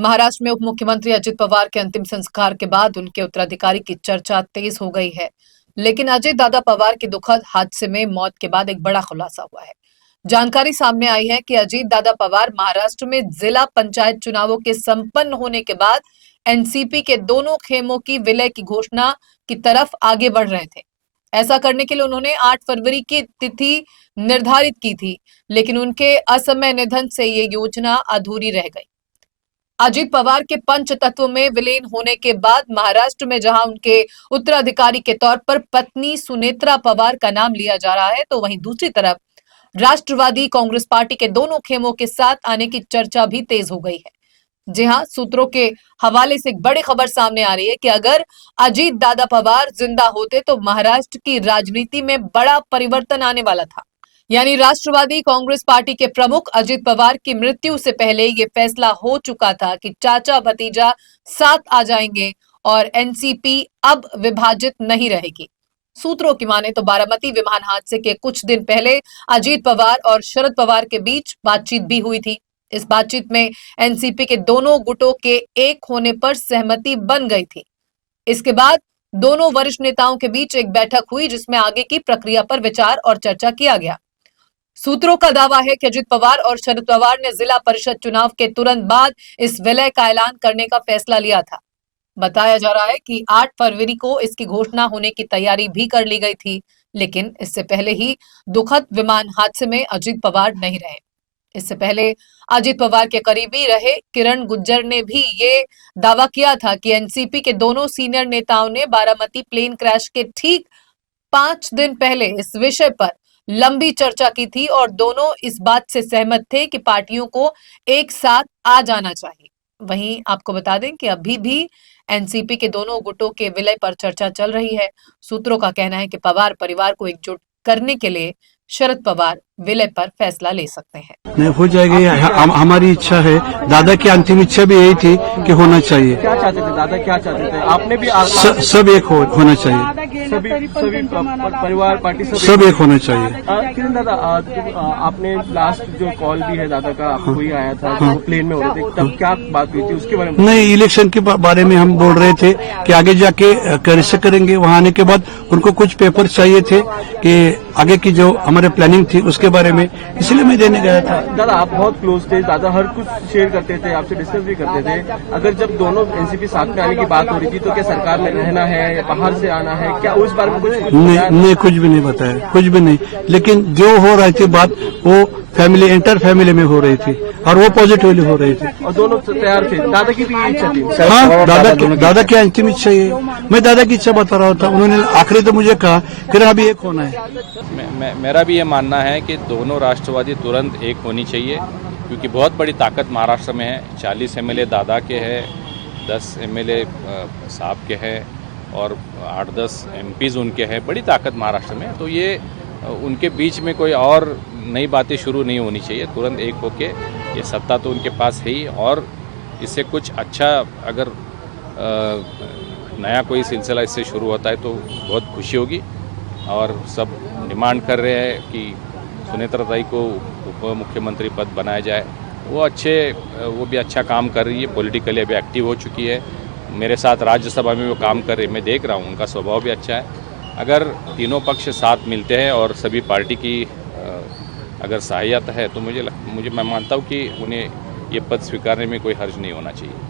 महाराष्ट्र में उप मुख्यमंत्री अजित पवार के अंतिम संस्कार के बाद उनके उत्तराधिकारी की चर्चा तेज हो गई है। लेकिन अजित दादा पवार के दुखद हादसे में मौत के बाद एक बड़ा खुलासा हुआ है। जानकारी सामने आई है कि अजित दादा पवार महाराष्ट्र में जिला पंचायत चुनावों के संपन्न होने के बाद एनसीपी के दोनों खेमों की विलय की घोषणा की तरफ आगे बढ़ रहे थे। ऐसा करने के लिए उन्होंने 8 फरवरी की तिथि निर्धारित की थी, लेकिन उनके असमय निधन से ये योजना अधूरी रह गई। अजित पवार के पंच तत्व में विलीन होने के बाद महाराष्ट्र में जहां उनके उत्तराधिकारी के तौर पर पत्नी सुनेत्रा पवार का नाम लिया जा रहा है, तो वहीं दूसरी तरफ राष्ट्रवादी कांग्रेस पार्टी के दोनों खेमों के साथ आने की चर्चा भी तेज हो गई है। जी हां, सूत्रों के हवाले से एक बड़ी खबर सामने आ रही है कि अगर अजीत दादा पवार जिंदा होते तो महाराष्ट्र की राजनीति में बड़ा परिवर्तन आने वाला था। यानी राष्ट्रवादी कांग्रेस पार्टी के प्रमुख अजित पवार की मृत्यु से पहले यह फैसला हो चुका था कि चाचा भतीजा साथ आ जाएंगे और एनसीपी अब विभाजित नहीं रहेगी। सूत्रों की माने तो बारामती विमान हादसे के कुछ दिन पहले अजीत पवार और शरद पवार के बीच बातचीत भी हुई थी। इस बातचीत में एनसीपी के दोनों गुटों के एक होने पर सहमति बन गई थी। इसके बाद दोनों वरिष्ठ नेताओं के बीच एक बैठक हुई जिसमें आगे की प्रक्रिया पर विचार और चर्चा किया गया। सूत्रों का दावा है कि अजित पवार और शरद पवार ने जिला परिषद चुनाव के तुरंत बाद इस विलय का ऐलान करने का फैसला लिया था। बताया जा रहा है कि 8 फरवरी को इसकी घोषणा होने की तैयारी भी कर ली गई थी, लेकिन इससे पहले ही दुखद विमान हादसे में अजित पवार नहीं रहे। इससे पहले अजित पवार के करीबी रहे किरण गुज्जर ने भी ये दावा किया था कि एनसीपी के दोनों सीनियर नेताओं ने बारामती प्लेन क्रैश के ठीक 5 दिन पहले इस विषय पर लंबी चर्चा की थी और दोनों इस बात से सहमत थे कि पार्टियों को एक साथ आ जाना चाहिए। वहीं आपको बता दें कि अभी भी एनसीपी के दोनों गुटों के विलय पर चर्चा चल रही है। सूत्रों का कहना है कि पवार परिवार को एकजुट करने के लिए शरद पवार विलय पर फैसला ले सकते हैं। नहीं हो जाएगी, हमारी इच्छा है। दादा की अंतिम इच्छा भी यही थी कि होना चाहिए। क्या चाहते थे दादा, क्या चाहते थे? आपने भी सब एक होना चाहिए। सभी परिवार पार्टी सब एक होना चाहिए। किरण दादा, आपने लास्ट जो कॉल भी है दादा का, आपको ही आया था जो प्लेन में हो रहे थे, तब क्या बात हुई थी उसके बारे में? नहीं, इलेक्शन के बारे में हम बोल रहे थे कि आगे जाके कैसे करेंगे। वहां आने के बाद उनको कुछ पेपर चाहिए थे कि आगे की जो हमारे प्लानिंग थी उसके बारे में, इसलिए मैं देने गया था। दादा आप बहुत क्लोज थे, दादा हर कुछ शेयर करते थे, आपसे डिस्कस भी करते थे। अगर जब दोनों एनसीपी साथ में आने की बात हो रही थी तो क्या सरकार में रहना है या बाहर से आना है, क्या उस बारे में कुछ नहीं, कुछ भी नहीं बताया, कुछ भी नहीं। लेकिन जो हो रही थी बात वो फैमिली, इंटर फैमिली में हो रही थी और वो पॉजिटिवली हो रही थी और दोनों तैयार थे। दादा की भी यही इच्छा थी? हाँ, दादा की अंतिम इच्छा ये, मैं दादा की इच्छा बता रहा था। उन्होंने आखिरी तो मुझे कहा कि अभी एक होना है। मेरा भी ये मानना है कि दोनों राष्ट्रवादी तुरंत एक होनी चाहिए, क्योंकि बहुत बड़ी ताकत महाराष्ट्र में है। 40 एमएलए दादा के हैं, 10 एमएलए साहब के हैं और 8-10 एमपीज उनके हैं। बड़ी ताकत महाराष्ट्र में, तो ये उनके बीच में कोई और नई बातें शुरू नहीं होनी चाहिए। तुरंत एक होके, ये सत्ता तो उनके पास है ही, और इससे कुछ अच्छा अगर नया कोई सिलसिला इससे शुरू होता है तो बहुत खुशी होगी। और सब डिमांड कर रहे हैं कि सुनेत्रा ताई को उप मुख्यमंत्री पद बनाया जाए। वो भी अच्छा काम कर रही है, पॉलिटिकली अभी एक्टिव हो चुकी है। मेरे साथ राज्यसभा में वो काम कर रहे हैं, मैं देख रहा हूँ, उनका स्वभाव भी अच्छा है। अगर तीनों पक्ष साथ मिलते हैं और सभी पार्टी की अगर सहायता है तो मुझे मैं मानता हूँ कि उन्हें ये पद स्वीकारने में कोई हर्ज नहीं होना चाहिए।